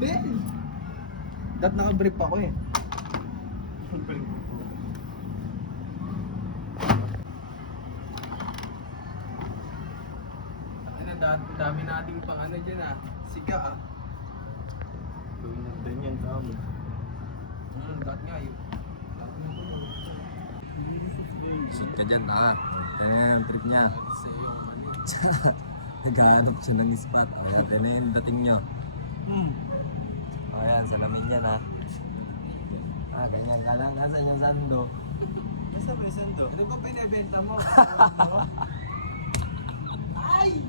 Hindi. Dat naka-brief ako eh. Ano, dami nating pang ano dyan ah. Siga ah. Gawin natin yan, tama. Dat nga yun. Shoot ka dyan, taka. Ayan yung trip niya. Sa'yo yung ano. Naghahanap siya ng spot. O, natin na yung dating nyo. O, ayan, salamin yan ha. Ah, ganyan ka lang. Nasaan yung sando? Nasa present to? Ano ba pinabenta mo? Ay!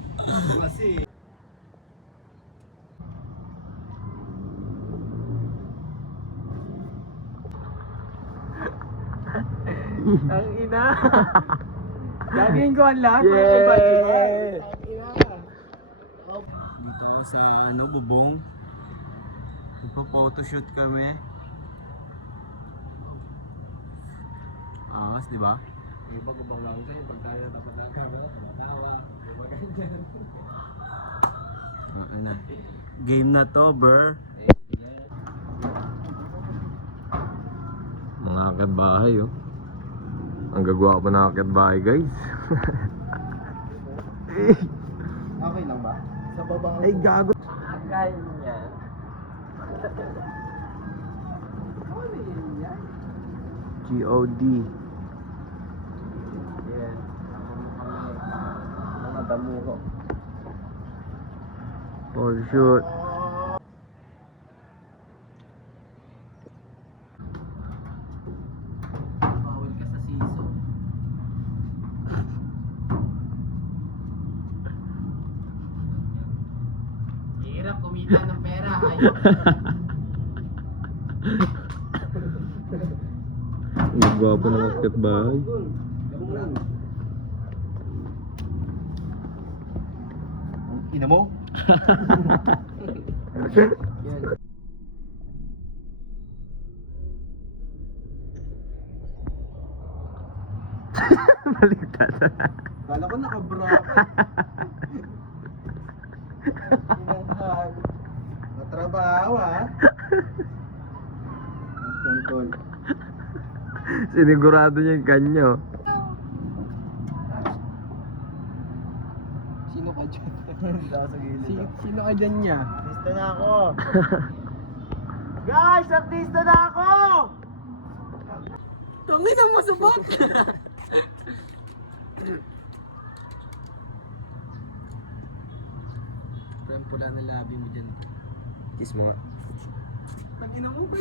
Kasi... Ang ina! Gagawin ko ang lahat Yeah! para i-budget. Ang ina! Dito ako sa ano, bubong. Magpa-photoshoot kami. Angas, di ba? Yung pagkabangaw sa'yo, pag tayo dapat ang camera, tumatawa. Di ba ganyan? Ano? Game na to, bro. Mga akit bahay, oh. Ang gagawa pa ng akit bahay, guys. Okay lang ba? Sa baba ako. Ay, gago. Ganyan. Ano yun yan? G.O.D. Yan. Ako mo kami. Mga damuho. For shoot. Bawal ka sa siso. Hirap kumita ng pera. Ay. Ang gagawa pa ng akit bahay. Ina mo? Yan. Baliktad. Kala ko nakabra ako. Inanghal. Matrabaho ah. Control. Sinigurado niya yung kanyo. Sino ka dyan? Sa gilid. Sino ka dyan niya? Artista na ako! Guys! Artista na ako! Tangin ang masabot! Parang pula na labi mo dyan. Kiss mo. Tangin mo ba?